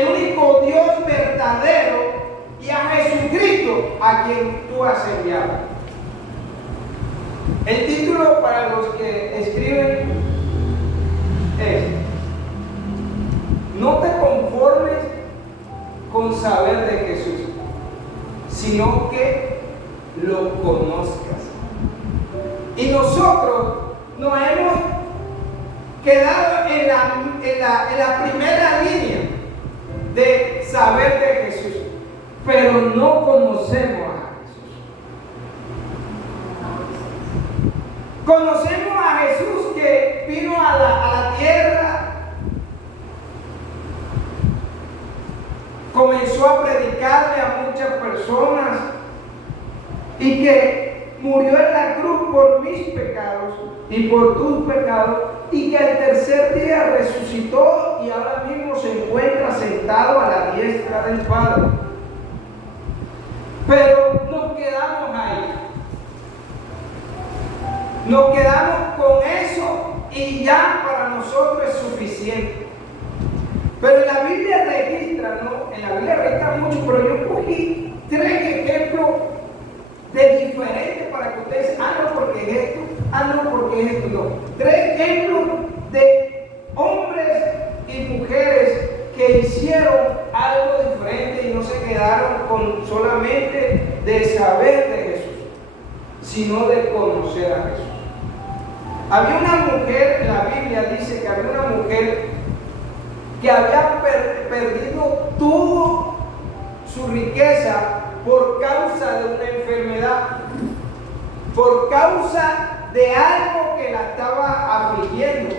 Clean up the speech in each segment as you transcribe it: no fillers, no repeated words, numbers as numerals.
el único Dios verdadero y a Jesucristo a quien tú has enviado. El título para los que escriben es: no te conformes con saber de Jesús, sino que lo conozcas. Y nosotros nos hemos quedado en la primera línea de saber de Jesús, pero no conocemos a Jesús. Conocemos a Jesús que vino a la tierra, comenzó a predicarle a muchas personas y que murió en la cruz por mis pecados y por tus pecados, y que al tercer día resucitó y ahora mismo se encuentra sentado a la diestra del Padre. Pero nos quedamos ahí. Nos quedamos con eso y ya para nosotros es suficiente. Pero en la Biblia registra, ¿no? En la Biblia registra mucho, pero yo cogí 3 ejemplos de diferentes para que ustedes, no porque es esto, no porque es esto, no. 3 ejemplos de hombres y mujeres que hicieron algo diferente y no se quedaron con solamente de saber de Jesús, sino de conocer a Jesús. Había una mujer, la Biblia dice que había una mujer que había perdido toda su riqueza por causa de una enfermedad, por causa de algo que la estaba afligiendo.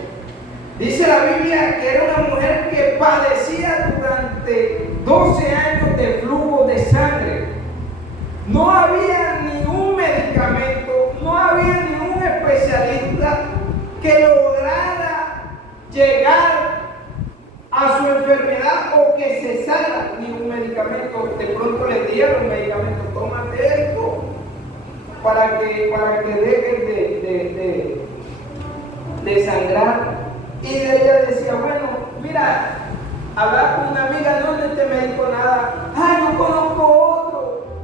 Dice la Biblia que era una mujer que padecía durante 12 años de flujo de sangre. No había ni un medicamento, no había ni un especialista que lograra llegar a su enfermedad o que cesara ni un medicamento. De pronto le dieron un medicamento: tómate esto para que dejes de sangrar. Y ella decía: bueno, mira, hablar con una amiga, no te médico nada. Yo conozco otro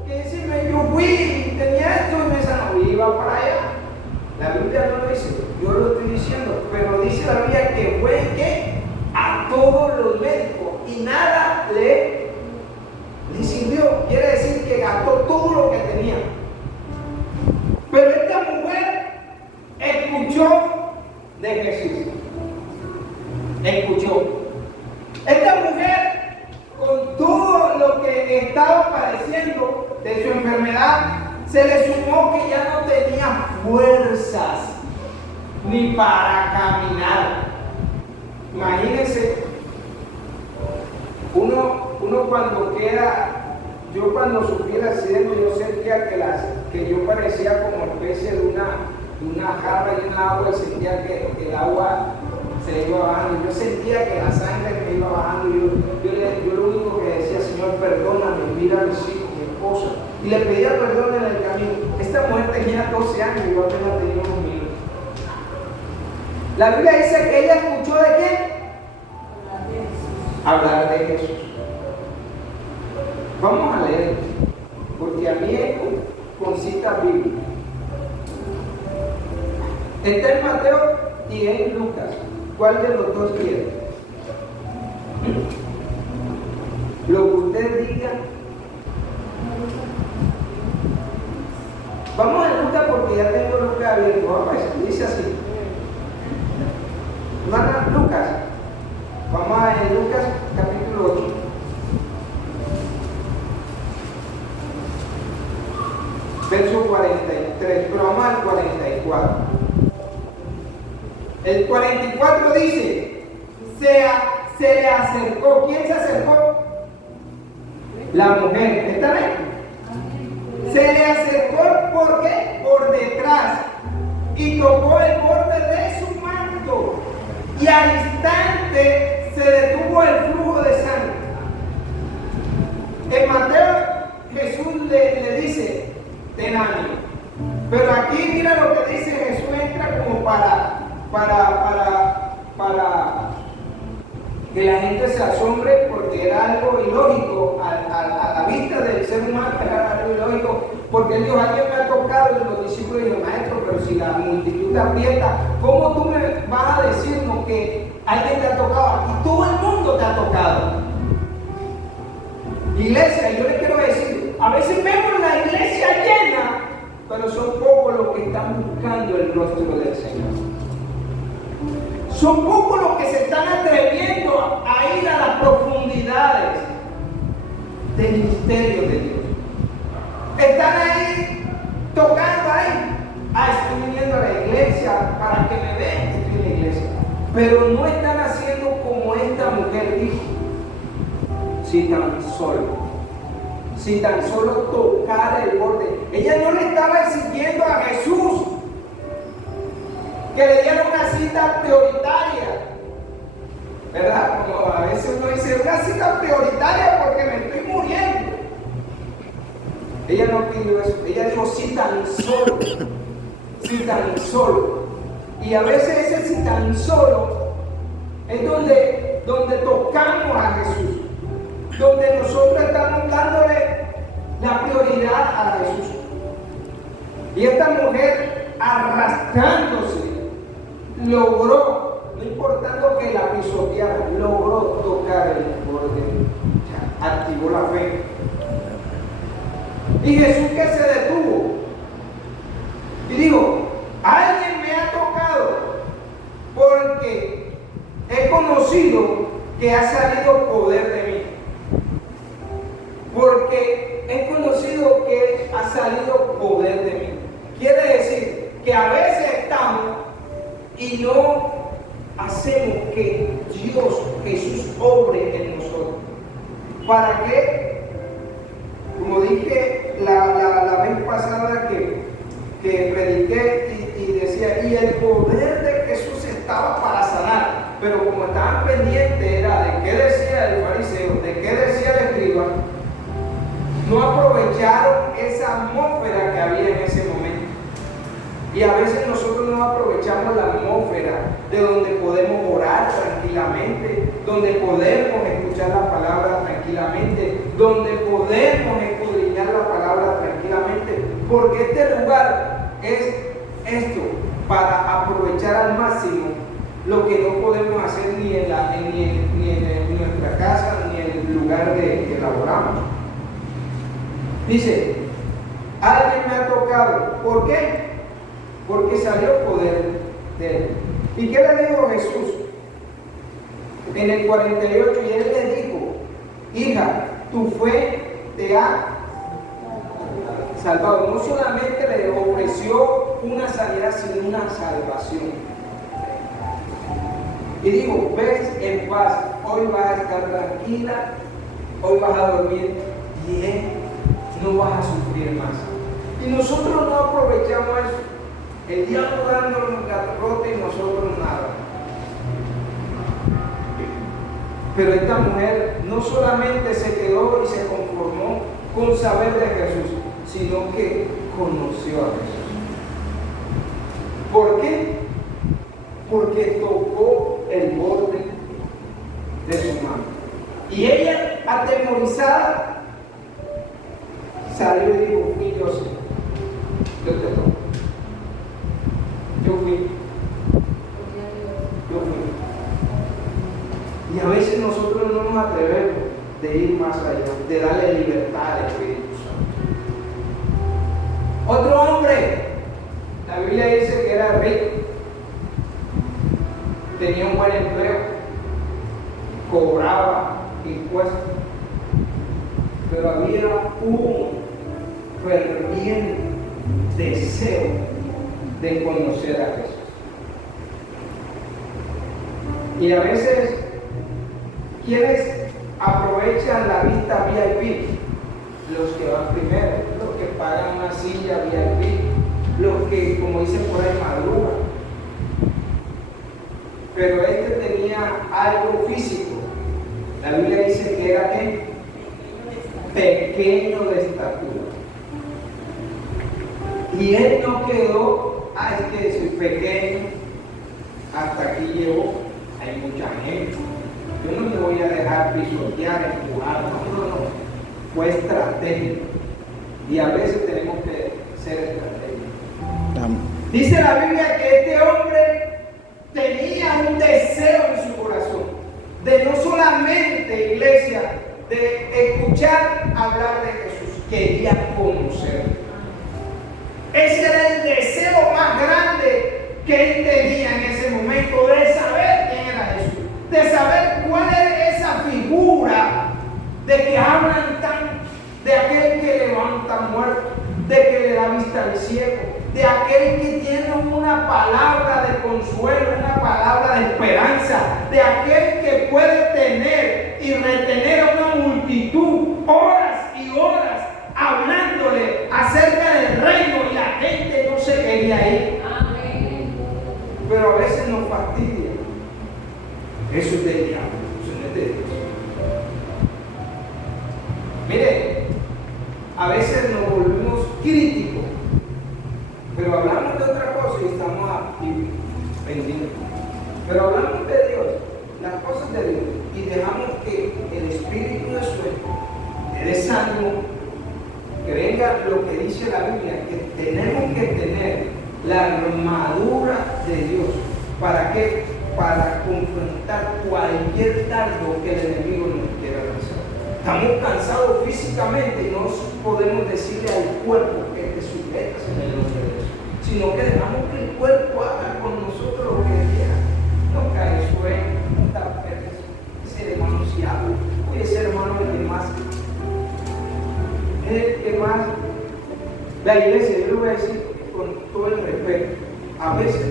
que dice: yo fui, tenía esto y me sanó, y iba para allá. La Biblia no lo dice, yo lo estoy diciendo, pero dice la Biblia que fue que a todos los médicos y nada le sirvió. Quiere decir que gastó todo lo que tenía. Pero esta mujer escuchó de Jesús. Escuchó. Esta mujer, con todo lo que estaba padeciendo de su enfermedad, se le sumó que ya no tenía fuerzas ni para caminar. Imagínense, uno cuando queda, yo cuando sufrí el accidente, yo sentía que yo parecía como especie de una jarra llena de agua, y sentía que el agua se iba bajando. Yo sentía que la sangre me iba bajando. Yo lo único que decía: Señor, perdóname, mira a mis hijos, mi esposa. Y le pedía perdón en el camino. Esta mujer tenía 12 años y yo apenas tenía unos minutos. La Biblia dice que ella escuchó de qué? Hablar de Jesús. Vamos a leer, porque a mí es con citas bíblicas. Está en Mateo y en Lucas. ¿Cuál de los dos quiere? Lo que usted diga. Vamos a Lucas porque ya tengo Lucas abierto. Vamos a ver, dice así. Lucas. Vamos a ver Lucas capítulo 8. Verso 43, pero vamos al 44. El 44 dice: se le acercó. ¿Quién se acercó? La mujer. ¿Está bien? Se le acercó, ¿por qué? Por detrás, y tocó el borde de su manto, y al instante se detuvo el flujo de sangre. En Mateo, Jesús le dice: ten ánimo. Pero aquí mira lo que dice Jesús, entra como para que la gente se asombre porque era algo ilógico a la vista del ser humano, era algo ilógico, porque él dijo, alguien me ha tocado, y los discípulos dijeron, maestro, pero si la multitud te aprieta, ¿cómo tú me vas a decirnos que alguien te ha tocado? Aquí todo el mundo te ha tocado. Iglesia, yo les quiero decir, a veces vemos la iglesia llena, pero son pocos los que están buscando el rostro del Señor. Son pocos los que se están atreviendo a ir a las profundidades del misterio de Dios. Están ahí, tocando ahí. Estoy viniendo a la iglesia para que me vean que estoy en la iglesia. Pero no están haciendo como esta mujer dijo. Si tan solo tocara el borde. Ella no le estaba exigiendo a Jesús que le diera una cita prioritaria, ¿verdad? Como a veces uno dice, una cita prioritaria porque me estoy muriendo. Ella no pidió eso, ella dijo, si tan solo. Y a veces ese si tan solo es donde tocamos a Jesús, donde nosotros estamos dándole la prioridad a Jesús. Y esta mujer, arrastrándose, logró, no importando que la pisoteara, logró tocar el borde, activó la fe. Y Jesús que se detuvo y dijo, alguien me ha tocado porque he conocido que ha salido poder de mí. Porque he conocido que ha salido poder de mí. Quiere decir que a veces estamos y no hacemos que Dios, Jesús, obre en nosotros. ¿Para qué? Como dije la vez pasada que prediqué y decía, y el poder de Jesús estaba para sanar, pero como estaban pendientes era de qué decía el fariseo, de qué decía el escriba, no aprovecharon esa atmósfera que había en ese momento. Y a veces nosotros no aprovechamos la atmósfera de donde podemos orar tranquilamente, donde podemos escuchar la palabra tranquilamente, donde podemos escudriñar la palabra tranquilamente, porque este lugar es esto, para aprovechar al máximo lo que no podemos hacer ni en nuestra casa, ni en el lugar que laboramos. Dice, alguien me ha tocado. ¿Por qué? Porque salió poder de él. ¿Y qué le dijo Jesús? En el 48, y él le dijo, hija, tu fe te ha salvado. No solamente le ofreció una sanidad, sino una salvación. Y dijo, ves en paz, hoy vas a estar tranquila, hoy vas a dormir bien, no vas a sufrir más. Y nosotros no aprovechamos eso. El diablo dándonos garrote y nosotros nada. Pero esta mujer no solamente se quedó y se conformó con saber de Jesús, sino que conoció a Jesús. ¿Por qué? Porque tocó el borde de su mano. Y ella, atemorizada, salió y dijo, fui yo, Señor. Yo te toco. Yo fui. Y a veces nosotros no nos atrevemos de ir más allá, de darle libertad al Espíritu Santo. Otro hombre, la Biblia dice que era rico, tenía un buen empleo, cobraba impuestos, pero había un ferviente deseo de conocer a Jesús. Y a veces, ¿quiénes aprovechan la vista VIP? Los que van primero, los que pagan una silla VIP, los que, como dicen por ahí, madrugan. Pero este tenía algo físico. La Biblia dice que era ¿qué? Pequeño de estatura. Y él no quedó, es que soy pequeño, hasta aquí llego, hay mucha gente, Yo no me voy a dejar pisotear, empujar, no. Fue estratégico. Y a veces tenemos que ser estratégicos. Dice la Biblia que este hombre tenía un deseo en su corazón de no solamente, iglesia, de escuchar hablar de Jesús, quería conocerlo. Ese era el deseo más grande que él tenía en ese momento, de saber quién era Jesús, de saber cuál es esa figura de que hablan tanto, de aquel que levanta muertos, de que le da vista al ciego, de aquel que tiene una palabra de consuelo, una palabra de esperanza, de aquel que puede tener y retener a una multitud horas y horas hablándole acerca del reino y la gente no se quería ir. Amén. Pero a veces nos fastidia. Eso es del diablo, eso no es de Dios. Mire, a veces nos volvemos críticos, pero hablamos de otra cosa y estamos aquí pendientes. Pero hablamos de Dios, las cosas de Dios, y dejamos que el espíritu de sueño, de desánimo, que venga lo que dice la Biblia, que tenemos que tener la armadura de Dios. ¿Para qué? Para confrontar cualquier dardo que el enemigo nos quiera lanzar. Estamos cansados físicamente y no podemos decirle al cuerpo que te sujetas en el nombre de Dios, sino que dejamos que el cuerpo haga con nosotros lo que quiera. No cae sueño, no da pereza. Ese hermano si habla, oye, ese hermano es el que más. Es el que más. La iglesia, yo lo voy a decir con todo el respeto, a veces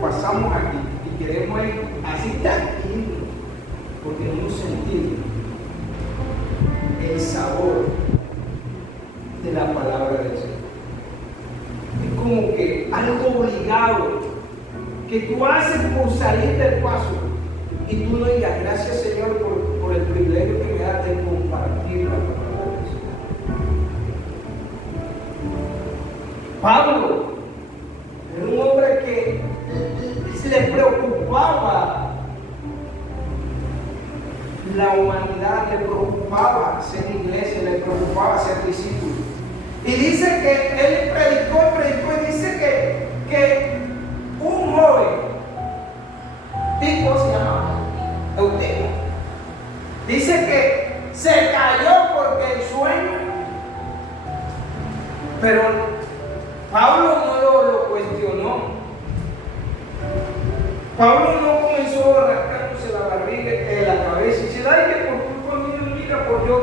pasamos aquí y queremos ir así tranquilos, porque no hemos sentido el sabor de la palabra del Señor. Es como que algo obligado que tú haces por salir del paso y tú no digas gracias, Señor, por el privilegio que me das de compartir la palabra del Señor. Pablo era un hombre que se le preocupaba la humanidad, le preocupaba ser iglesia, le preocupaba ser discípulo. Y dice que él predicó y dice que un joven, ¿cómo se llama? Eutimo, dice que se cayó porque el sueño, pero Pablo no lo cuestionó. Pablo no comenzó rascándose la barriga, la cabeza y dice, ay, que por culpa mía, mira, por yo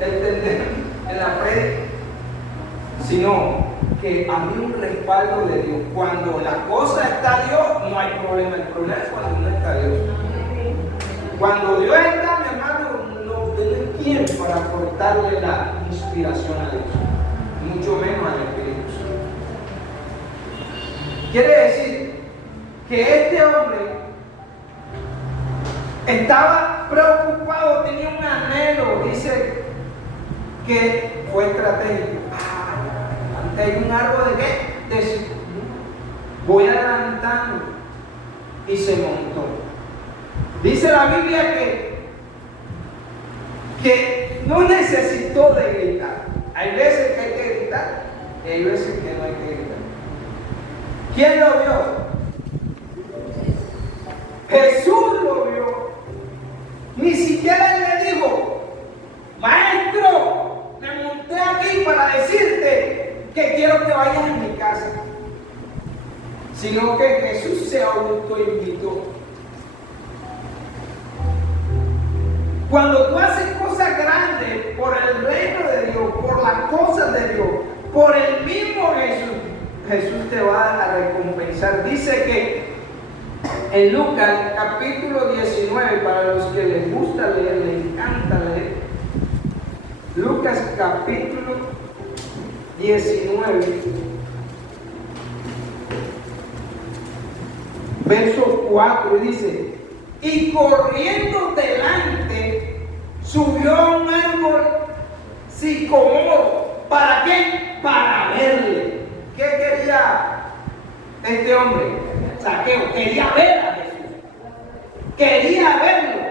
entender en la prédica, sino que había un respaldo de Dios. Cuando la cosa está Dios, no hay problema. El problema es cuando no está Dios. Cuando Dios está, mi hermano, no tiene quien para cortarle la inspiración a Dios, mucho menos al Espíritu Santo. Quiere decir que este hombre estaba preocupado, tenía un anhelo, dice que fue estratégico. Ante hay un árbol de qué? De voy adelantando y se montó. Dice la Biblia que no necesitó de gritar. Hay veces que hay que gritar y hay veces que no hay que gritar. ¿Quién lo vio? Jesús lo vio. Ni siquiera él le dijo, maestro, me monté aquí para decirte que quiero que vayas a mi casa. Sino que Jesús se autoinvitó. Cuando tú haces cosas grandes por el reino de Dios, por las cosas de Dios, por el mismo Jesús, Jesús te va a recompensar. Dice que en Lucas capítulo 19, para los que les gusta leer, les encanta leer, Lucas capítulo 19, verso 4, dice, y corriendo delante, subió a un árbol sicomoro. ¿Para qué? Para verle. ¿Qué quería este hombre? Zaqueo quería ver a Jesús. quería verlo.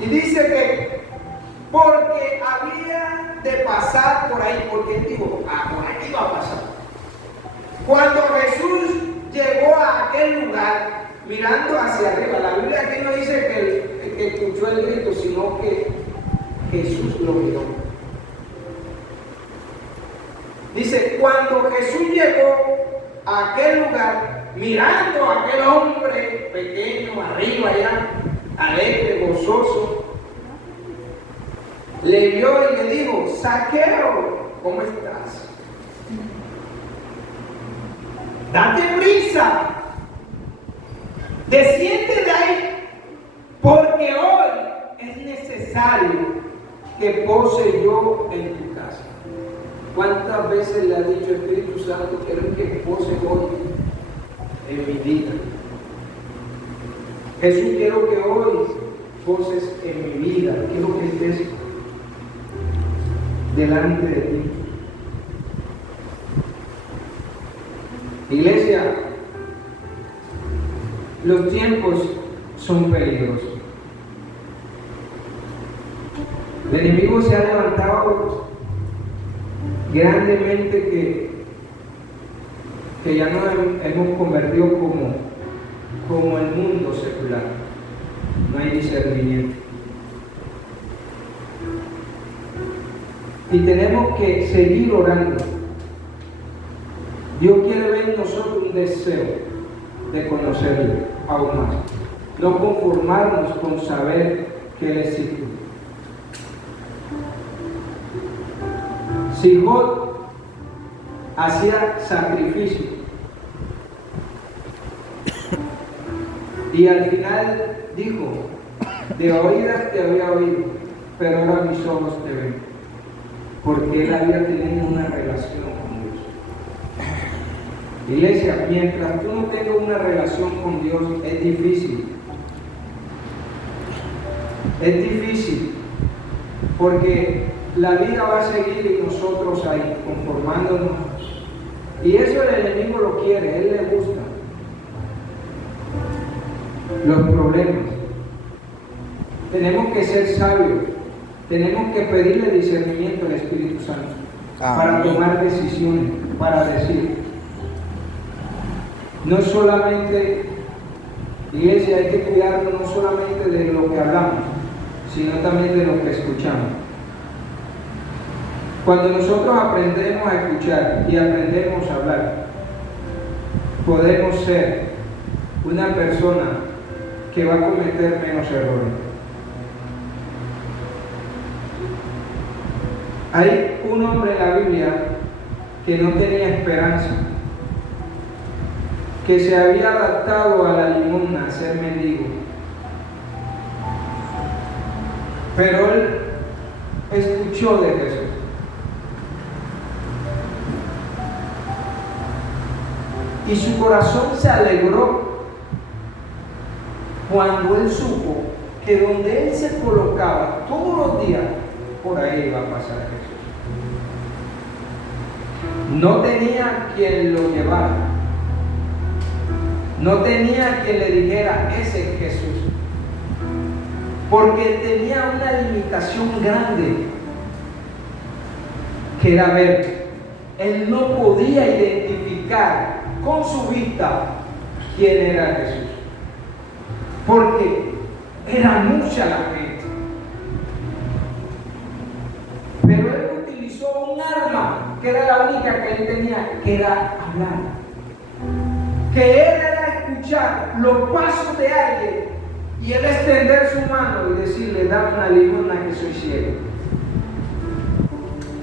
Y dice que porque había de pasar por ahí, porque él dijo, por aquí va a pasar. Cuando Jesús llegó a aquel lugar, mirando hacia arriba, la Biblia aquí no dice que escuchó el grito, sino que Jesús lo miró. Dice, cuando Jesús llegó a aquel lugar, mirando a aquel hombre pequeño arriba allá, alegre, gozoso, le vio y le dijo, Zaqueo, ¿cómo estás? Date prisa, desciende de ahí, porque hoy es necesario que pose yo en tu casa. ¿Cuántas veces le ha dicho el Espíritu Santo, quiero que pose hoy en mi vida? Jesús, quiero que hoy poses en mi vida, quiero que estés delante de ti. Iglesia, los tiempos son peligrosos. El enemigo se ha levantado grandemente que ya nos hemos convertido como el mundo secular. No hay discernimiento. Y tenemos que seguir orando. Dios quiere ver en nosotros un deseo de conocerle aún más. No conformarnos con saber que Él existe. Si Job hacía sacrificio y al final dijo, de oídas te había oído, pero ahora mis ojos te ven, porque él había tenido una relación con Dios. Iglesia, mientras tú no tengas una relación con Dios, es difícil. Es difícil, porque la vida va a seguir y nosotros ahí, conformándonos. Y eso el enemigo lo quiere, a él le gusta. Los problemas. Tenemos que ser sabios. Tenemos que pedirle discernimiento al Espíritu Santo para tomar decisiones, para decir. No solamente, iglesia, hay que cuidarnos no solamente de lo que hablamos, sino también de lo que escuchamos. Cuando nosotros aprendemos a escuchar y aprendemos a hablar, podemos ser una persona que va a cometer menos errores. Hay un hombre en la Biblia que no tenía esperanza, que se había adaptado a la limosna, a ser mendigo. Pero él escuchó de Jesús. Y su corazón se alegró cuando él supo que donde él se colocaba todos los días, por ahí iba a pasar Jesús. No tenía quien lo llevara. No tenía quien le dijera, ese es Jesús. Porque tenía una limitación grande, que era ver. Él no podía identificar con su vista quién era Jesús, porque era mucha la gente. Pero él utilizó un arma que era la única que él tenía, que era hablar, que él era escuchar los pasos de alguien y él extender su mano y decirle, dame una limosna que soy ciego.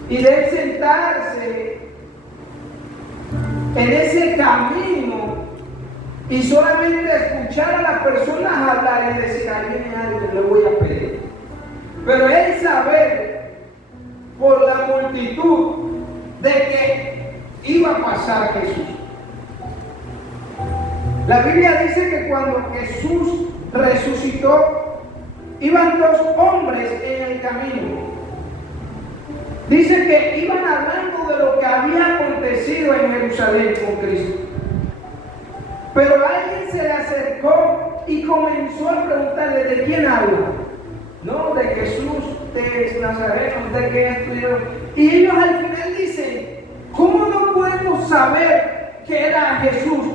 Y de él sentarse en ese camino y solamente escuchar a las personas hablar y decir, ahí viene alguien, le voy a pedir. Pero él saber por la multitud de que iba a pasar Jesús. La Biblia dice que cuando Jesús resucitó, iban dos hombres en el camino. Dice que iban hablando de lo que había acontecido en Jerusalén con Cristo. Pero alguien se le acercó y comenzó a preguntarle: ¿de quién habla? No, de Jesús, de Nazareno, de qué estudiaron. Y ellos al final dicen: ¿cómo no podemos saber que era Jesús?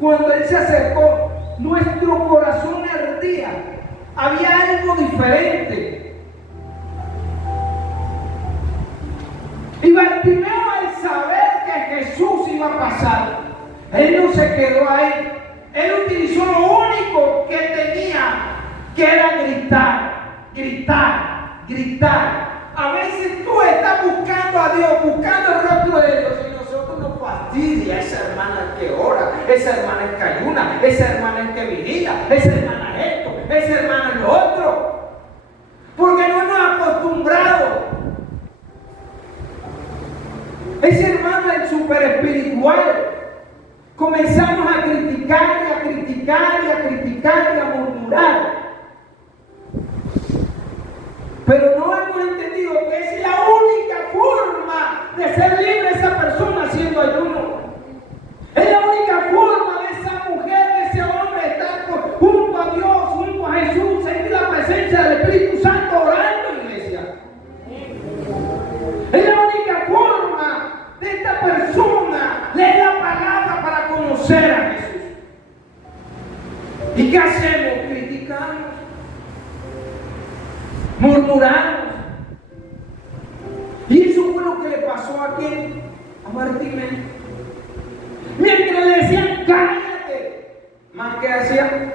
Cuando Él se acercó, nuestro corazón ardía. Había algo diferente. Y Bartimeo, al saber que Jesús iba a pasar, él no se quedó ahí. Él utilizó lo único que tenía, que era gritar, gritar, gritar. A veces tú estás buscando a Dios, buscando el rostro de Dios, y nosotros nos fastidia esa hermana que ora, esa hermana que ayuna, esa hermana que vigila, esa hermana esto, esa hermana lo otro. Porque no nos hemos acostumbrado. Ese hermano es súper espiritual. Comenzamos a criticar y a criticar y a criticar y a murmurar. Pero no hemos entendido que es la única forma de ser libre esa persona haciendo ayuno. Es la única forma de esa mujer, de ese hombre estar junto a Dios, junto a Jesús, sentir la presencia del Espíritu Santo orando, iglesia. Es la única forma de esta persona leer la palabra para conocer a Jesús. ¿Y qué hacemos? Criticamos, murmuramos. Y eso fue lo que le pasó a quién, a Bartimeo. Mientras le decían: cállate, más que hacían,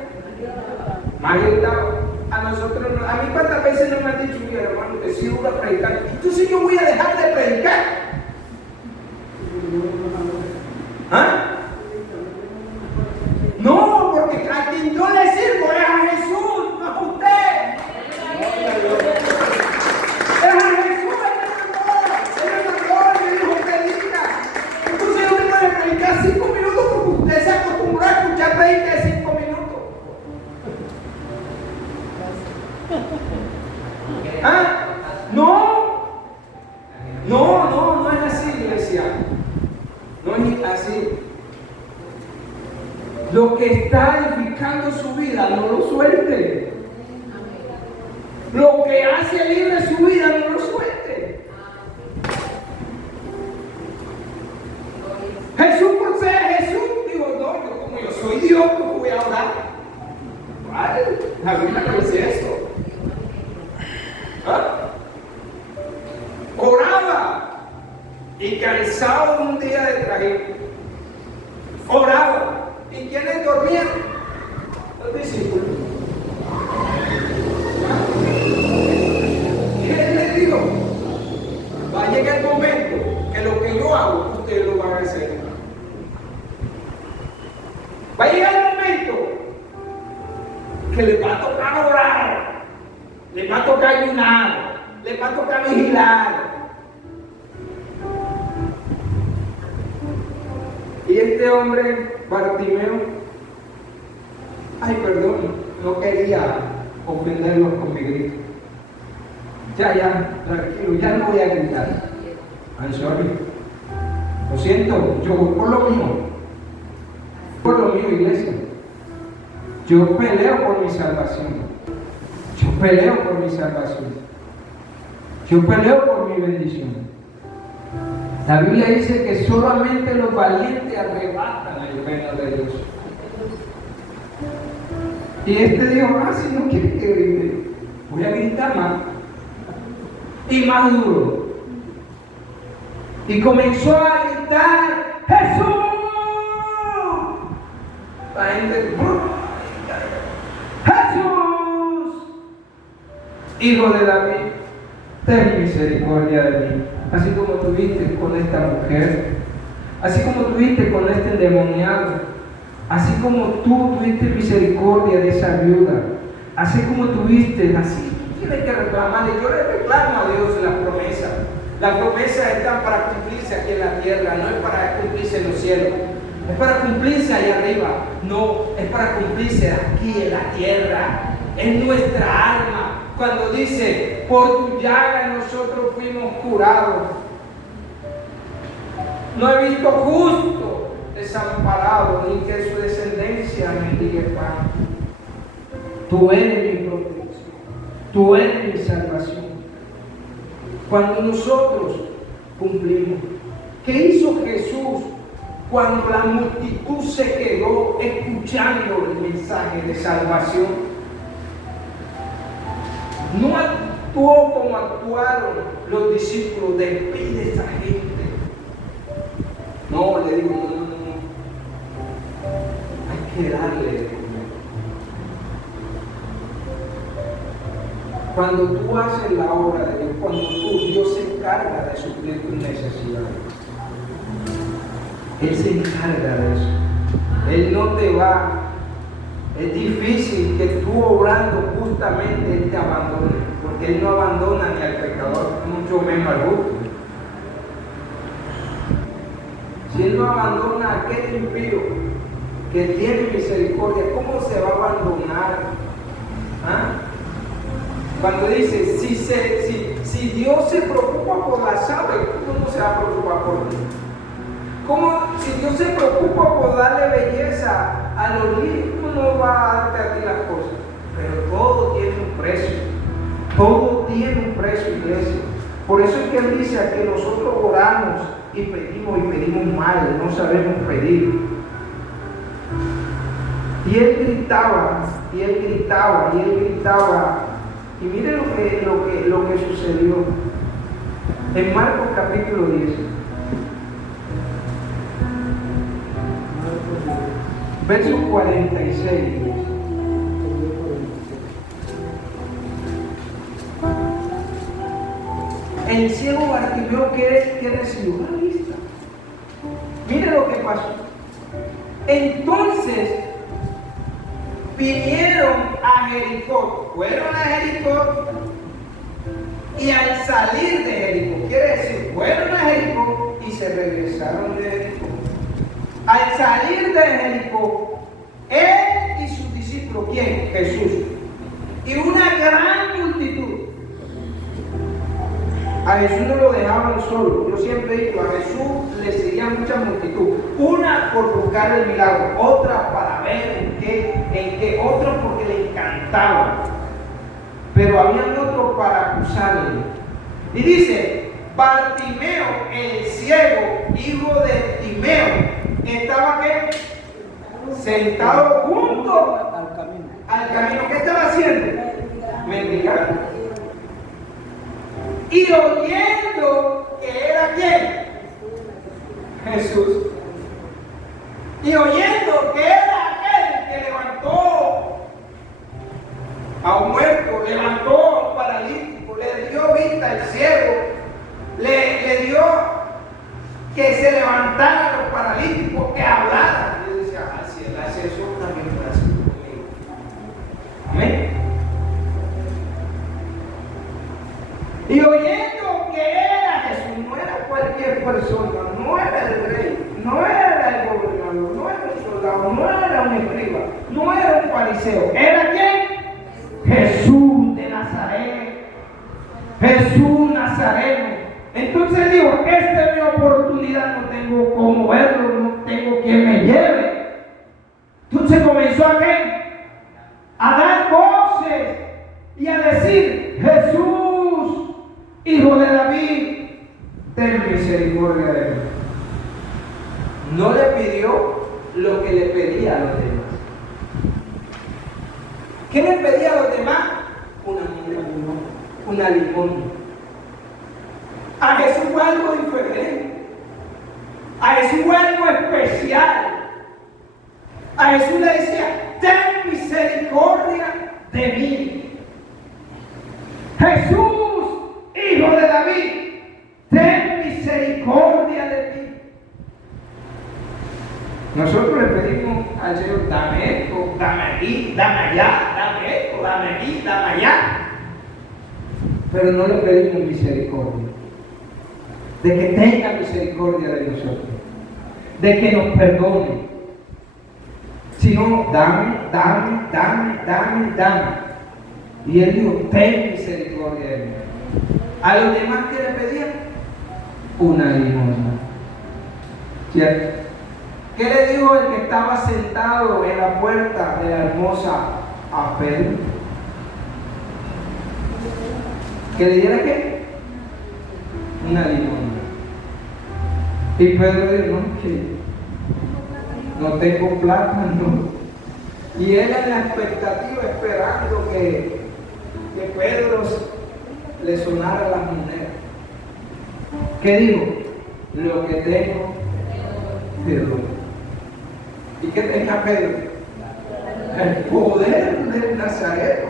más gritaba. A nosotros, a mí cuántas veces no me han dicho: mira, hermano, que sí voy a predicar, entonces yo voy a dejar de predicar. ¿Ah? No, porque a quien yo le sirvo es a Jesús, no a usted. Es a Jesús el que me dijo: predica. Entonces yo tengo que predicar 5 minutos porque usted se acostumbró a escuchar predicar de 5 minutos. ¿Ah? No es así, iglesia. No es así. Lo que está edificando su vida, no lo suelte. Lo que hace libre su vida, no lo suelte. Jesús, por ser Jesús, digo: no, yo como yo soy Dios, ¿cómo voy a orar? ¿Vale? La Biblia no dice eso. ¿Ah? Oraba y cansado un día de trajín. Oraba. ¿Y quiénes dormían? Los discípulos. ¿Qué les digo? Va a llegar el momento que lo que yo hago, ustedes lo van a hacer. Va a llegar el momento que les va a tocar orar, les va a tocar ayunar, les va a tocar vigilar. Y este hombre, Bartimeo, ay, perdón, no quería ofenderlos con mi grito. Ya, tranquilo, ya no voy a gritar. I'm sorry. Lo siento, yo voy por lo mío. Por lo mío, iglesia. Yo peleo por mi salvación. Yo peleo por mi salvación. Yo peleo por mi bendición. La Biblia dice que solamente los valientes arrebatan el reino de Dios. Y este dijo: si no quiere que grite, voy a gritar más. Y más duro. Y comenzó a gritar: ¡Jesús! La gente: ¡Jesús! Hijo de David, ten misericordia de mí. Así como tuviste con esta mujer, así como tuviste con este endemoniado, así como tú tuviste misericordia de esa viuda, así como tuviste, así tú tienes que reclamarle. Yo le reclamo a Dios las promesas. Las promesas están para cumplirse aquí en la tierra, no es para cumplirse en los cielos. Es para cumplirse allá arriba, no, es para cumplirse aquí en la tierra, en nuestra alma. Cuando dice: por tu llaga nosotros fuimos curados. No he visto justo desamparado, ni que su descendencia mendigue pan. Tú eres mi protección, tú eres mi salvación. Cuando nosotros cumplimos, ¿qué hizo Jesús cuando la multitud se quedó escuchando el mensaje de salvación? No actuó como actuaron los discípulos, despide a esa gente. No, le digo, no. Hay que darle de comer. Cuando tú haces la obra de Dios, cuando Dios se encarga de suplir tus necesidades. Él se encarga de eso. Él no te va. Es difícil que tú obrando justamente Él te abandone, porque Él no abandona ni al pecador, mucho menos al justo. Si Él no abandona a aquel impío que tiene misericordia, ¿cómo se va a abandonar? ¿Ah? Cuando dice, si Dios se preocupa por las aves, ¿cómo no se va a preocupar por ti? ¿Cómo, si Dios se preocupa por darle belleza a los niños, cómo no va a darte a ti las cosas? Pero todo tiene un precio. Todo tiene un precio, iglesia. Por eso es que Él dice que nosotros oramos y pedimos mal, no sabemos pedir. Y Él gritaba. Y mire lo que sucedió en Marcos capítulo 10. Verso 46. El ciego Bartimeo que recibió una vista. Mire lo que pasó. Entonces vinieron a Jericó, fueron a Jericó, y al salir de Jericó, quiere decir, fueron a Jericó y se regresaron de Jericó. Al salir de Jericó, él y sus discípulos, ¿quién? Jesús, y una gran multitud. A Jesús no lo dejaban solo. Yo siempre digo, a Jesús le seguía mucha multitud. Una por buscar el milagro, otra para ver en qué, otra porque le encantaba. Pero habían otros para acusarle. Y dice, Bartimeo, el ciego, hijo de Timeo, estaba ¿qué? Sentado junto al camino. ¿Qué estaba haciendo? Mendigando. Y oyendo que era ¿quién? Jesús. Y oyendo que era aquel que levantó a un muerto, levantó a un paralítico, le dio vista al ciego, le dio que se levantaran los paralíticos, que hablaran. Y yo decía, si él hace eso, también puede hacer conmigo. Amén. Y oyendo que era Jesús, no era cualquier persona, no era el rey, no era el gobernador, no era un soldado, no era un escriba, no era un fariseo. ¿Era quién? Jesús de Nazaret. Jesús Nazareno. Entonces dijo, esta es mi oportunidad, no tengo cómo verlo, no tengo quien me lleve. Entonces comenzó a ¿qué? A dar voces y a decir, Jesús, Hijo de David, ten misericordia de mí. No le pidió lo que le pedía a los demás. ¿Qué le pedía a los demás? Una limosna. A Jesús fue algo diferente. A Jesús fue algo especial. A Jesús le decía, ten misericordia de mí. Jesús, Hijo de David, ten misericordia de ti. Nosotros le pedimos al Señor, dame esto, dame aquí, dame allá, dame esto, dame aquí, dame allá. Pero no le pedimos misericordia. De que tenga misericordia de nosotros. De que nos perdone. Sino, dame. Y Él dijo, ten misericordia de mí. A los demás que le pedían una limosna. ¿Cierto? ¿Qué le dijo el que estaba sentado en la puerta de la hermosa a Pedro? ¿Que le diera qué? Una limosna. Y Pedro dijo, no, que no tengo plata, no. Y él en la expectativa, esperando que Pedro le sonara las monedas. ¿Qué dijo? Lo que tengo, te doy. ¿Y qué tenía Pedro? El poder del Nazareno.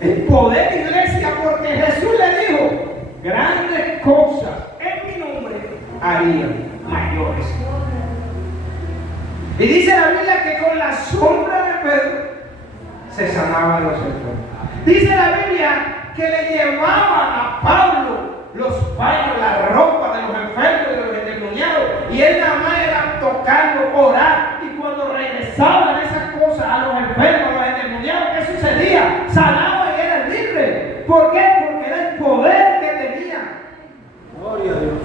El poder, iglesia, porque Jesús le dijo, grandes cosas en mi nombre harían mayores. Y dice la Biblia que con la sombra de Pedro se sanaban los enfermos. Dice la Biblia que le llevaban a Pablo los paños, la ropa de los enfermos y de los endemoniados, y él nada más era tocarlo, orar, y cuando regresaban esas cosas a los enfermos, a los endemoniados, ¿qué sucedía? Sanaban y eran libres. ¿Por qué? Porque era el poder que tenía. Gloria a Dios.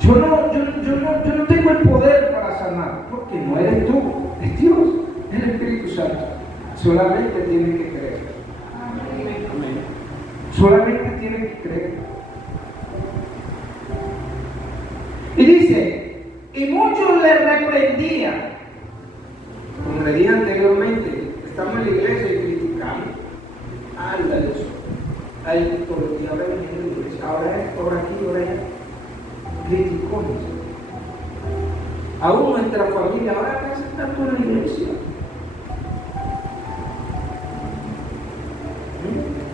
Yo no tengo el poder para sanar, porque no eres tú, es Dios, es el Espíritu Santo. Solamente tienes que creer. Amén. Solamente tienes que creer. Y dice, y muchos le reprendían. Como le dije anteriormente, estamos en la iglesia y criticamos. Ándale eso. Ahí por el día ven en la iglesia. Ahora es, ahora aquí, ahora allá. Criticones. Aún nuestra familia, ahora casi está por la iglesia.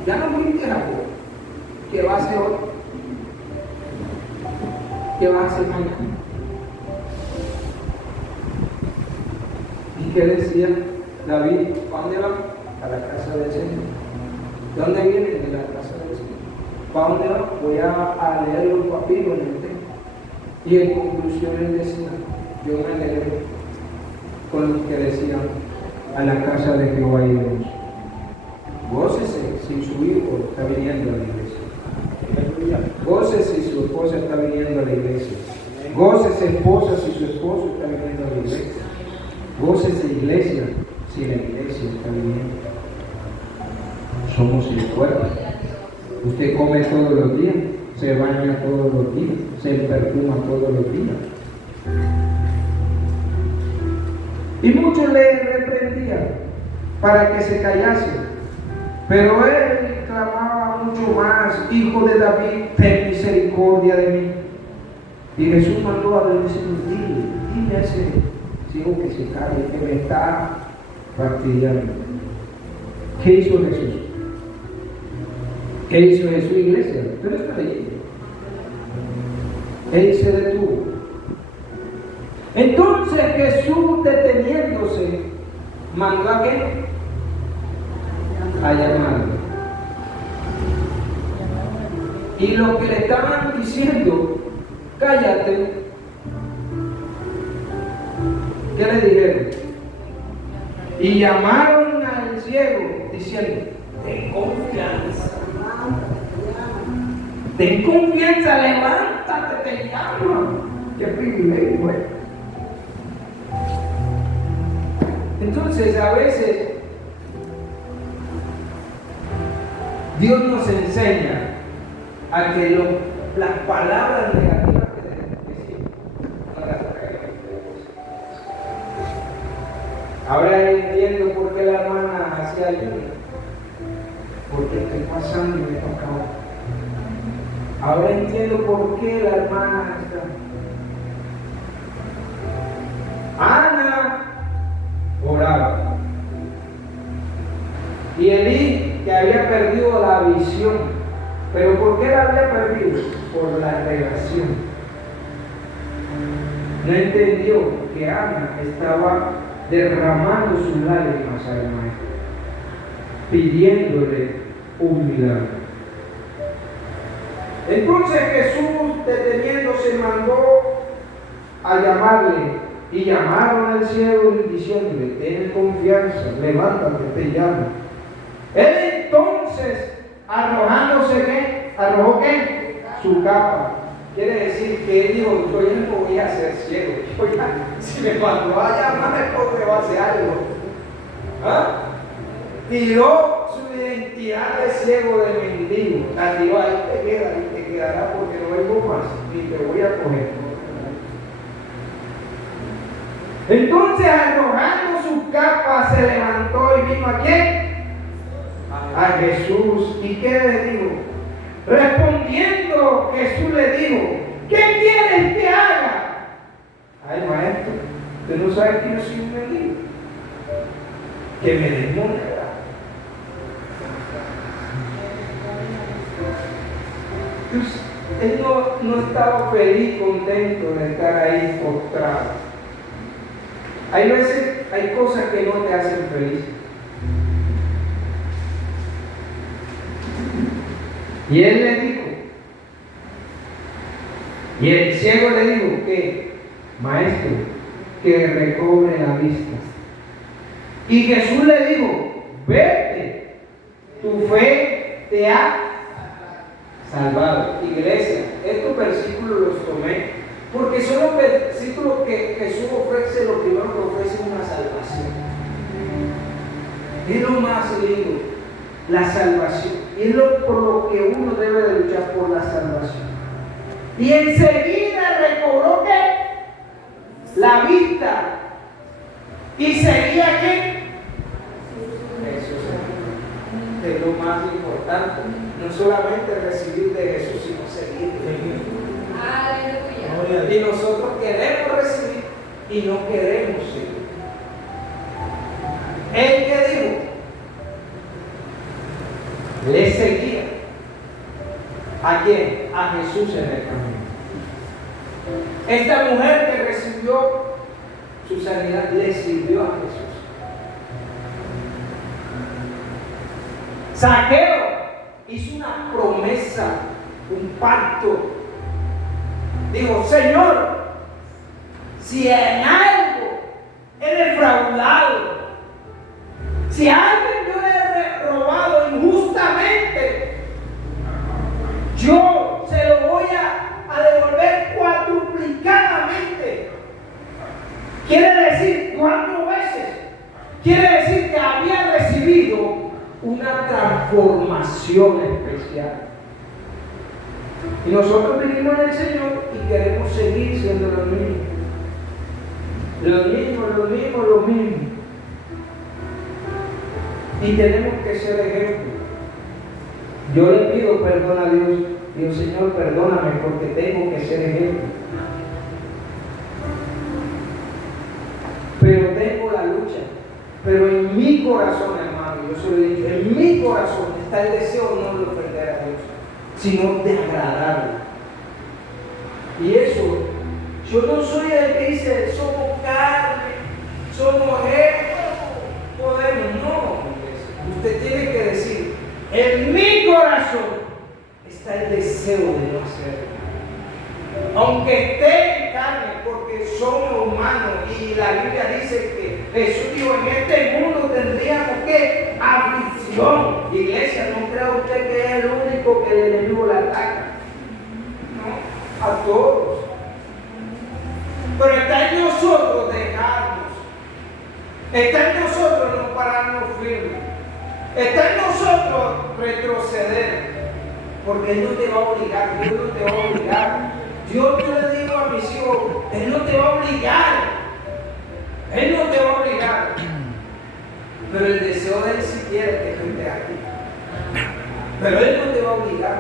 Ya no fuiste a vos. ¿Qué va a hacer hoy? ¿Qué va a hacer mañana? ¿Y qué decía David? ¿Para dónde va? A la casa del Señor. ¿De dónde viene? De la casa del Señor. ¿Para dónde va? Voy a leer los papiros en el templo. Y en conclusión él decía, yo me alegro con los que decían, a la casa de Jehová iremos. Gócese si su hijo está viniendo a la iglesia. Gócese si su esposa está viniendo a la iglesia. Gócese esposa si su esposo está viniendo a la iglesia. Gócese iglesia si la iglesia está viniendo. Somos el cuerpo. Usted come todos los días, se baña todos los días, se perfuma todos los días. Y muchos le reprendían para que se callase. Pero él clamaba mucho más, hijo de David, ten misericordia de mí. Y Jesús mandó a decir, dile a ese chico que se calle, que me está fastidiando. ¿Qué hizo Jesús? ¿Qué hizo Jesús, iglesia? Tú no estás leyendo. Él se detuvo. Entonces Jesús, deteniéndose, mandó a qué? A llamarlo. Y lo que le estaban diciendo, cállate, ¿qué le dijeron? Y llamaron al ciego diciendo, ten confianza. Ten confianza, levántate, te llamo. Qué privilegio. Entonces, a veces Dios nos enseña a que las palabras negativas que decimos no las traigamos. Ahora entiendo por qué la hermana hacía ayuno. Porque estoy pasando y me tocaba. Ahora entiendo por qué la hermana está. Ana oraba. Y Elí, que había perdido la visión. ¿Pero por qué la había perdido? Por la relación. No entendió que Ana estaba derramando sus lágrimas al maestro, pidiéndole un milagro. Entonces Jesús, deteniéndose, mandó a llamarle, y llamaron al ciego diciéndole, ten confianza, levántate, te llamo. Él entonces, arrojó ¿qué? Su capa, quiere decir que él dijo, yo ya no voy a ser ciego. Si me mandó a llamar es porque va a hacer algo. ¿Ah? Tiró su identidad de ciego, de mendigo. La tiró, ahí te quedará porque no vengo más, ni te voy a coger. Entonces, arrojando su capa, se levantó y vino ¿a quién? A Jesús. ¿Y qué le dijo? Respondiendo, Jesús le dijo, ¿qué quieres que haga? Ay, maestro, usted no sabe que yo soy un mendigo. Que me desmonte. Él no estaba feliz, contento de estar ahí postrado. Hay veces, hay cosas que no te hacen feliz. Y él le dijo, y el ciego le dijo que, maestro, que recobre la vista. Y Jesús le dijo, vete, tu fe te ha salvado. Iglesia, estos versículos los tomé porque son los versículos que Jesús ofrece, lo primero que ofrece es una salvación. Es lo más lindo, la salvación. Y es por lo que uno debe de luchar, por la salvación. Y enseguida recobró ¿qué? La vista. Y seguía ¿qué? Jesús. Es lo más importante. No solamente recibir de Jesús, sino seguir. Aleluya. Y nosotros queremos recibir y no queremos seguir. ¿El que dijo? Le seguía. ¿A quién? A Jesús en el camino. Esta mujer que recibió su sanidad le sirvió a Jesús. Zaqueo hizo una promesa, un pacto. Dijo, Señor, si en algo he defraudado, si a alguien yo le he robado injustamente, yo se lo voy a devolver cuadruplicadamente. Quiere decir 4 veces. Quiere decir que había recibido una transformación especial. Y nosotros venimos del Señor y queremos seguir siendo los mismos. Los mismos. Y tenemos que ser ejemplo. Yo le pido perdón a Dios. Digo, Señor, perdóname porque tengo que ser ejemplo. Pero tengo la lucha. Pero en mi corazón, hermano, yo se lo he dicho, en mi corazón está el deseo no de ofender a Dios, sino de agradarlo. Y eso, yo no soy el que dice, somos carne, somos podemos, no. Usted tiene que decir, en mi corazón está el deseo de no hacerlo. Aunque esté en carne, porque somos humanos, y la Biblia dice que Jesús dijo, en este mundo tendríamos que aflicción. Iglesia, no crea usted que es el único que el enemigo le ataca. No, a todos. Pero está en nosotros dejarnos. Está en nosotros no pararnos firmes. Está en nosotros retroceder. Porque Él no te va a obligar, Dios no te va a obligar. Yo le digo a mis hijos, Él no te va a obligar. Él no te va a obligar. Pero el deseo de Él sí quiere que tú estés aquí. Pero Él no te va a obligar.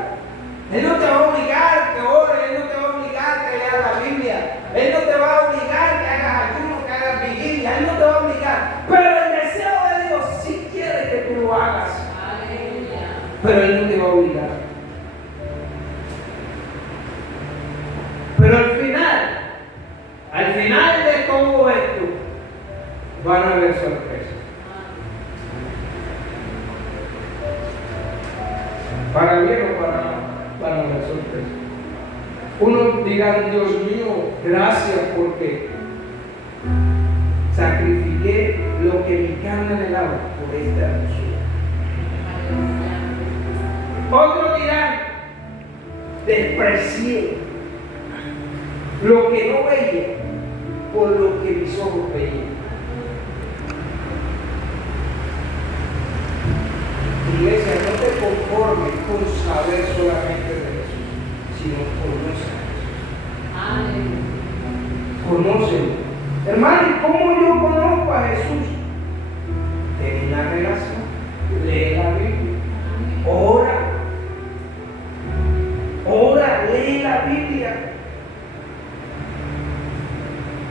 Él no te va a obligar que ores, Él no te va a obligar que leas la Biblia. Él no te va a obligar que hagas ayuno, que hagas vigilia. Él no te va a obligar. Pero el deseo de Dios sí quiere que tú lo hagas. Pero Él no te va a obligar. Pero al final de todo esto, van a haber sorpresas. Para bien o para mal, van a haber sorpresas. Unos dirán, Dios mío, gracias porque sacrifiqué lo que mi carne anhelaba por esta hermosura. Otros dirán, desprecié lo que no veía por lo que mis ojos veían. Iglesia, no te conformes con saber solamente de Jesús, sino conoce a Jesús. Conoce. Hermano, ¿y cómo yo conozco a Jesús? En una relación. Lee la Biblia. Ora, lee la Biblia.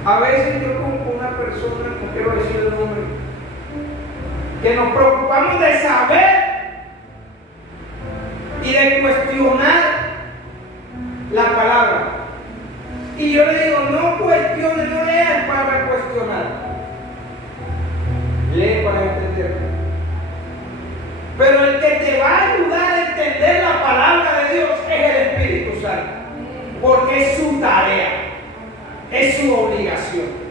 A veces yo con una persona, no quiero decir el nombre, que nos preocupamos de saber y de cuestionar la palabra. Y yo le digo, no cuestione, no leas para cuestionar. Lee para entender. Pero el que te va a ayudar a entender la palabra de Dios es el Espíritu Santo. Porque es su tarea, es su obligación.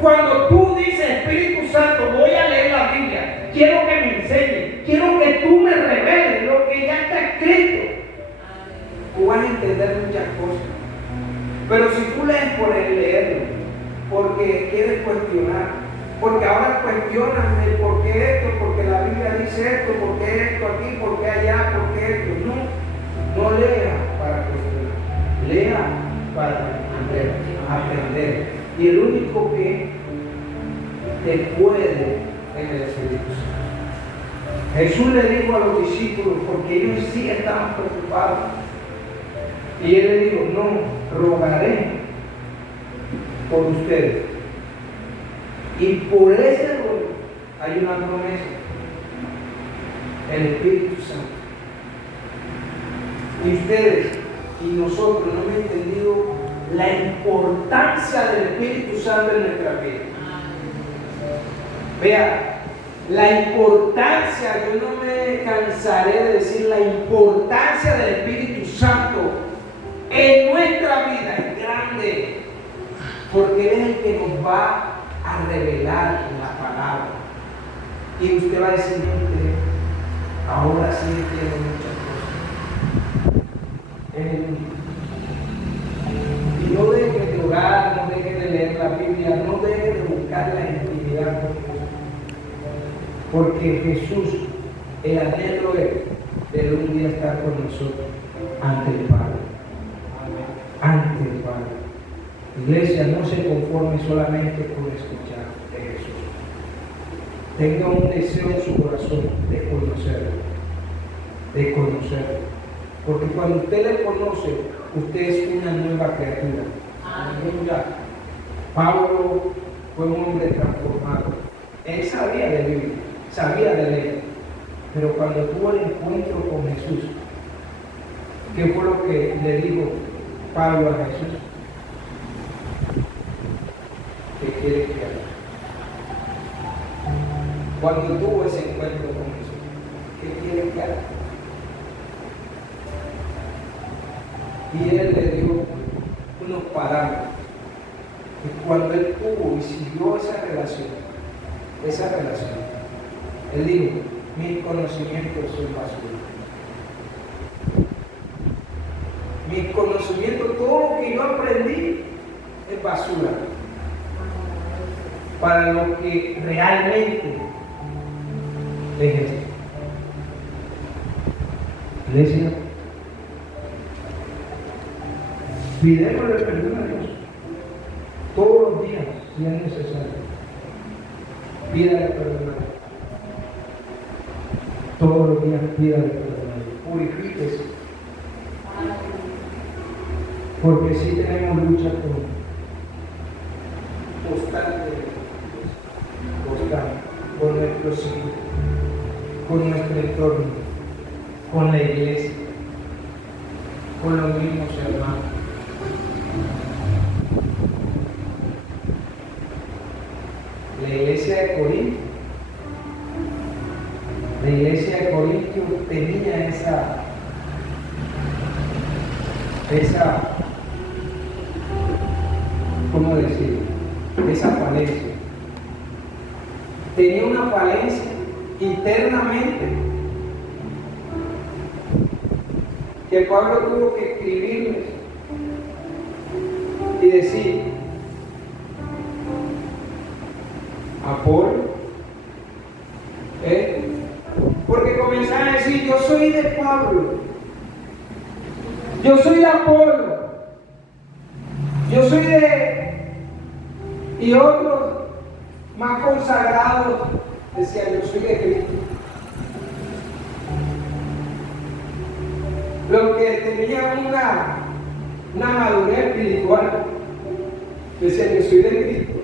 Cuando tú dices, Espíritu Santo, voy a leer la Biblia, quiero que me enseñes, quiero que tú me reveles lo que ya está escrito, tú vas a entender muchas cosas. Pero si tú lees por el leerlo, porque quieres cuestionar, porque ahora cuestionan el por qué esto, porque la Biblia dice esto, por qué esto aquí, por qué allá, por qué esto, no lea para cuestionar, lea para aprender. Y el único que te puede es el Espíritu Santo. Jesús le dijo a los discípulos, porque ellos sí estaban preocupados, y él le dijo, no, rogaré por ustedes. Y por ese ruego hay una promesa, el Espíritu Santo. Y ustedes y nosotros no hemos entendido la importancia del Espíritu Santo en nuestra vida. Vea, la importancia, yo no me cansaré de decir la importancia del Espíritu Santo en nuestra vida es grande, porque Él es el que nos va a revelar la palabra. Y usted va a decir, ahora sí entiendo muchas cosas. Es el único. Y no deje de orar, no deje de leer la Biblia, no deje de buscar la intimidad con Dios. Porque Jesús, el anhelo es de un día estar con nosotros ante el Padre. Ante el Padre. Iglesia, no se conforme solamente con escuchar de Jesús. Tenga un deseo en su corazón de conocerlo. De conocerlo. Porque cuando usted le conoce, usted es una nueva criatura. Aleluya. Pablo fue un hombre transformado. Él sabía de Biblia, sabía de leer. Pero cuando tuvo el encuentro con Jesús, ¿qué fue lo que le dijo Pablo a Jesús? ¿Qué quiere que haga? Cuando tuvo ese encuentro con Jesús, ¿qué quiere que haga? Y él le dio unos parámetros. Y cuando él tuvo y siguió esa relación, él dijo, mis conocimientos son basura. Mis conocimientos, todo lo que yo aprendí es basura para lo que realmente es esto. Iglesia, pidémosle perdón a Dios todos los días si es necesario. Pídale perdón a Dios. Todos los días pídale perdón a Dios. Purifíquese. Porque sí tenemos lucha constante con nuestros hijos, con nuestro entorno, con la iglesia, con los mismos hermanos. La iglesia de Corintio tenía esa ¿cómo decir? Esa falencia. Tenía una falencia internamente que Pablo tuvo que escribirles y decir, Apolo, porque comenzaban a decir, yo soy de Pablo, yo soy de Apolo, yo soy de... Y otros más consagrados decían, yo soy de Cristo. Los que tenían una madurez espiritual decían, yo soy de Cristo.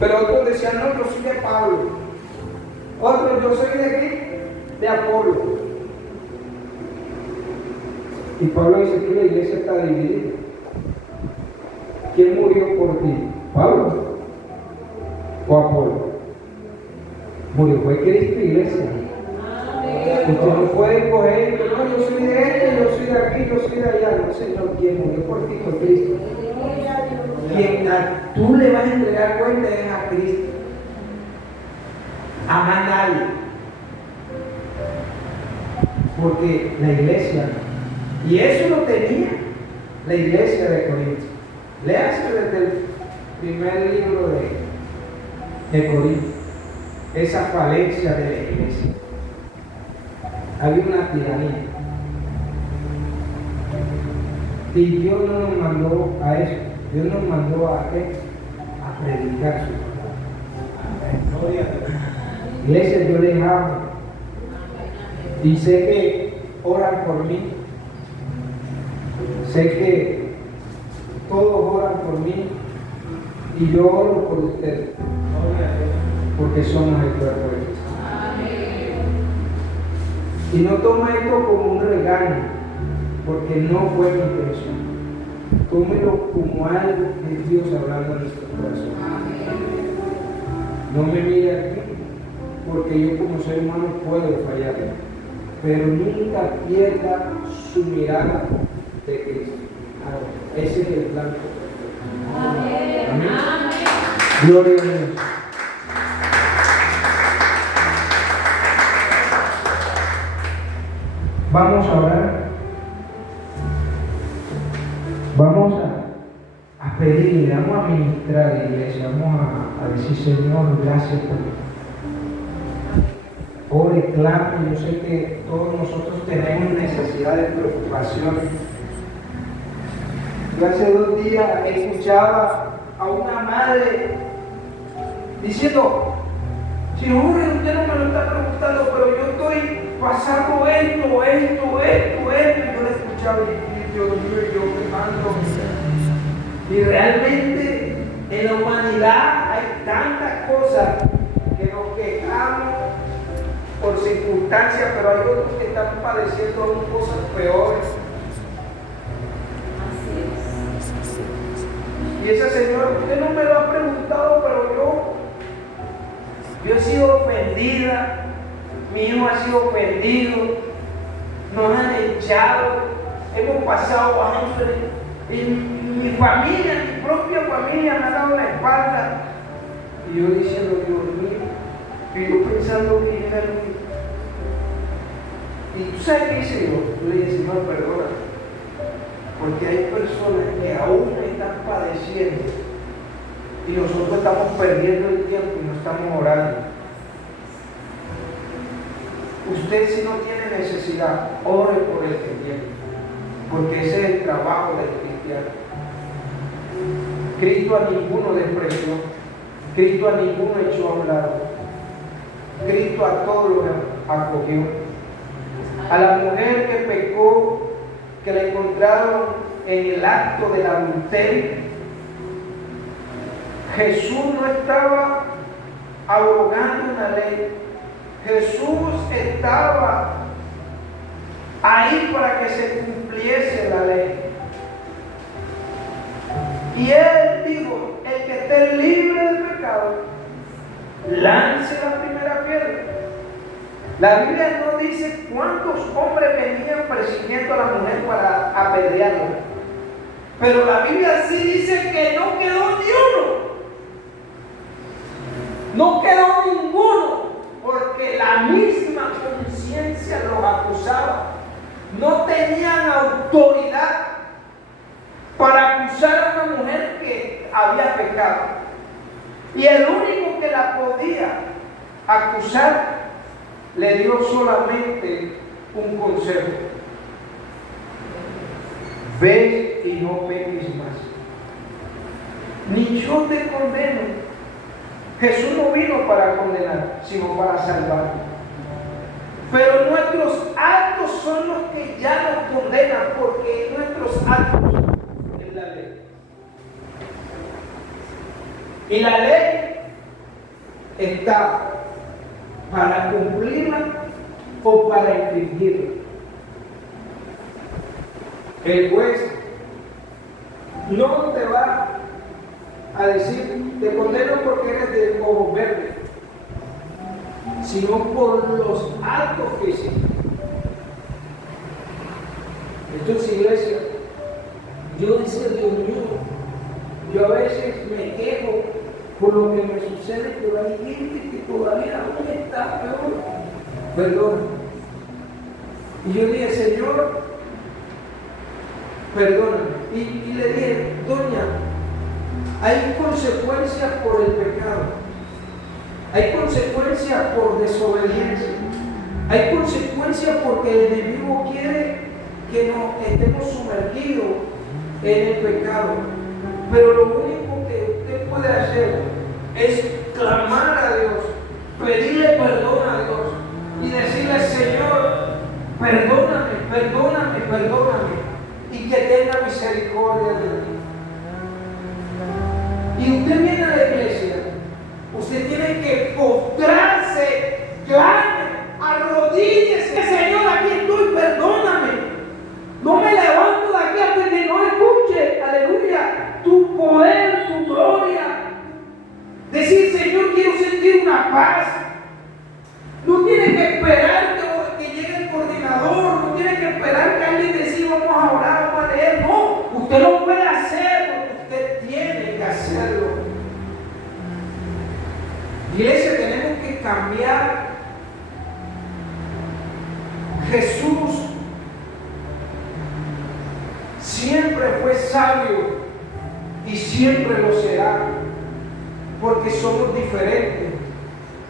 Pero otros decían, no, yo soy de Pablo. Otros, yo soy de Cristo, de Apolo. Y Pablo dice que la iglesia está dividida. ¿Quién murió por ti? ¿Pablo o Apolo? Murió fue Cristo, iglesia. Usted no puede coger, no, yo soy de este, yo soy de aquí, yo soy de allá. No, Señor, ¿quién murió por ti? Por Cristo. Quien tú le vas a entregar cuenta es a Cristo. A más nadie. Porque la iglesia, y eso lo tenía la iglesia de Corinto. Léase desde el primer libro de Corinto, esa falencia de la iglesia. Había una tiranía. Y Dios no nos mandó a eso. Dios nos mandó a predicar su palabra. Iglesia, yo les amo. Y sé que oran por mí. Sé que todos oran por mí. Y yo oro por ustedes. Porque somos el cuerpo de Cristo. Y no toma esto como un regaño, porque no fue mi intención. Tómelo como algo de Dios hablando en nuestro corazón. No me mire aquí, porque yo como ser humano puedo fallar, pero nunca pierda su mirada de Cristo. Ese es el plan. Amén. Gloria a Dios. Vamos a orar. Vamos a pedirle, vamos a ministrar, iglesia. Vamos a decir, Señor, gracias por ore, clame. Yo sé que todos nosotros tenemos necesidad de preocupación. Yo hace 2 días escuchaba a una madre diciendo, Señor, usted no me lo está preguntando, pero yo estoy pasando esto. Y yo le escuchaba y Dios mío, yo quemando. Y realmente en la humanidad hay tantas cosas que nos quejamos por circunstancias, pero hay otros que están padeciendo aún cosas peores. Y esa señora, usted no me lo ha preguntado, pero yo he sido ofendida, mi hijo ha sido ofendido, nos han echado, hemos pasado hambre, y mi familia, mi propia familia me ha dado la espalda. Y yo diciendo, Dios mío, y yo pensando que era lo mismo. Y tú sabes qué hice yo le dije, Señor, perdona, porque hay personas que aún están padeciendo y nosotros estamos perdiendo el tiempo y no estamos orando. Usted, si no tiene necesidad, ore por el que tiene, porque ese es el trabajo del cristiano. Cristo a ninguno despreció, Cristo a ninguno echó a un lado, Cristo a todos los acogió. A la mujer que pecó, que la encontraron en el acto del adulterio, Jesús no estaba abrogando una ley. Jesús estaba ahí para que se cumpliese la ley. Y Él dijo, el que esté libre del pecado, lance la primera piedra. La Biblia no dice cuántos hombres venían persiguiendo a la mujer para apedrearla, pero la Biblia sí dice que no quedó ni uno. No quedó ninguno, porque la misma conciencia los acusaba. No tenían autoridad para acusar mujer que había pecado. Y el único que la podía acusar le dio solamente un consejo: ve y no peques más. Ni yo te condeno. Jesús no vino para condenar, sino para salvar. Pero nuestros actos son los que ya nos condenan, porque nuestros actos es la ley. Y la ley está para cumplirla o para infringirla. El juez no te va a decir: te condeno porque eres de ojos verdes, sino por los actos que hiciste. Entonces, iglesia, yo decía: Dios mío, yo a veces me quejo por lo que me sucede, pero hay gente que todavía aún está peor. Perdón. Y yo dije: Señor, perdóname. Y le dije: doña, hay consecuencias por el pecado, hay consecuencias por desobediencia, hay consecuencias porque el enemigo quiere que nos estemos sumergidos en el pecado. Pero lo único que usted puede hacer es clamar a Dios, pedirle perdón a Dios y decirle: Señor, perdóname, perdóname, perdóname, y que tenga misericordia de ti. Y usted viene a la iglesia, usted tiene que postrarse, clame, arrodíllese: Señor, aquí estoy, perdóname. No me levanto de aquí hasta que no escuche, aleluya, tu poder, tu gloria. Decir: Señor, quiero sentir una paz. No tiene que esperar que llegue el coordinador, no tiene que esperar que alguien decida: vamos a orar, vamos a leer. No, usted lo puede hacer porque usted tiene que hacerlo. Iglesia, tenemos que cambiar. Jesús siempre fue sabio y siempre lo será, porque somos diferentes.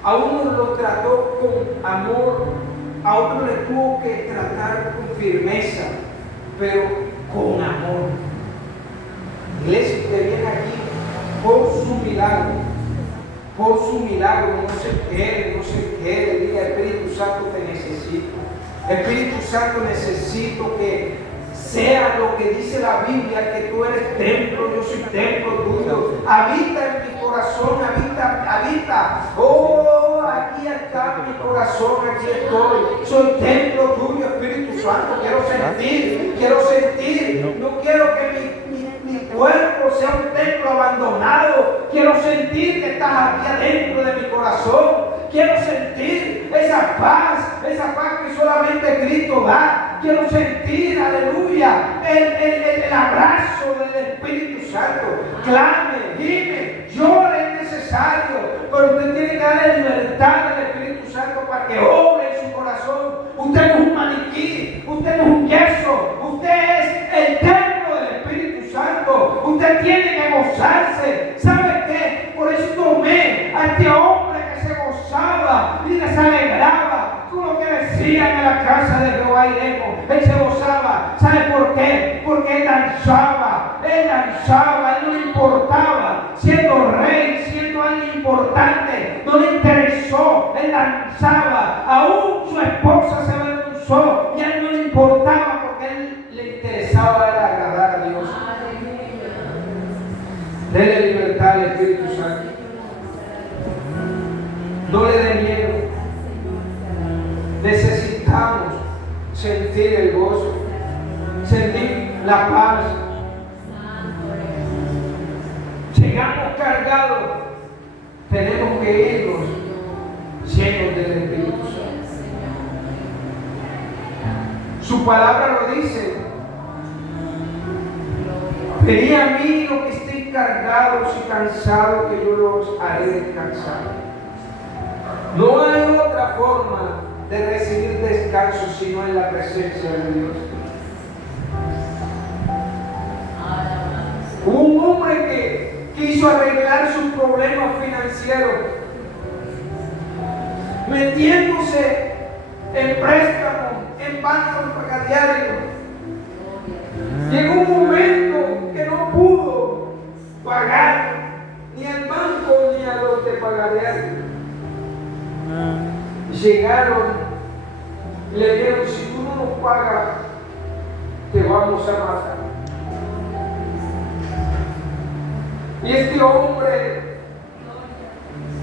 A uno lo trató con amor, a otro le tuvo que tratar con firmeza, pero con amor. Iglesia, usted viene aquí por su milagro, no se quede, diga: Espíritu Santo, te necesito. Espíritu Santo, necesito que sea lo que dice la Biblia, que tú eres templo, yo soy templo tuyo. Habita en mi corazón, habita. Oh, aquí está mi corazón, aquí estoy. Soy templo tuyo, Espíritu Santo. Quiero sentir. No quiero que mi cuerpo sea un templo abandonado. Quiero sentir que estás aquí adentro de mi corazón. Quiero sentir esa paz que solamente Cristo da. Quiero sentir, aleluya, el abrazo del Espíritu Santo. Clame, gime, llore, es necesario, pero usted tiene que darle libertad al Espíritu Santo para que obre en su corazón. Usted no es un maniquí, usted no es un yeso, usted es el templo del Espíritu Santo. Usted tiene que gozarse. ¿Sabe qué? Por eso tomé a este hombre que se gozaba y se alegraba con lo que decían en la casa de Jehová iremos. Él se gozaba. ¿Sabe por qué? Porque él danzaba, él no le importaba, siendo rey, siendo alguien importante, no le interesó, él danzaba. Aún su esposa se avergonzó y a él no le importaba, porque a él le interesaba era agradar a Dios. Dele libertad al Espíritu Santo. No le dé miedo. Necesitamos sentir el gozo, sentir la paz. Llegamos cargados, tenemos que irnos llenos del Espíritu Santo. Su palabra lo dice: venid a mí los que estén cargados y cansados, que yo los haré descansar. No hay otra forma de recibir descanso sino en la presencia de Dios. Un quiso arreglar sus problemas financieros, metiéndose en préstamos, en bancos pagadiarios. Llegó un momento que no pudo pagar ni al banco ni a los de pagadiarios. Llegaron y le dijeron: si tú no nos pagas, te vamos a matar. Y este hombre,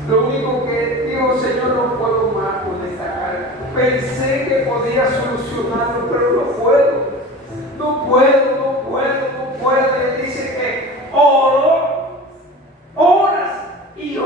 lo único que dijo: Señor, no puedo más con esta carga. Pensé que podía solucionarlo, pero no puedo.